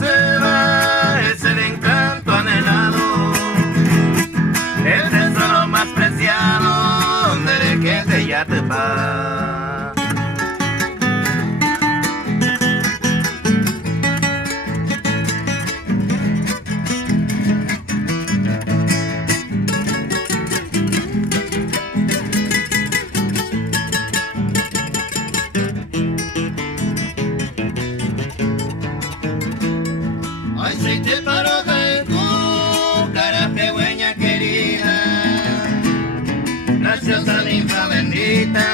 selva es el encanto anhelado, el tesoro más preciado del que te ya te va. Hoy soy te paroja en tu cara pegüeña querida, nació esa ninfa bendita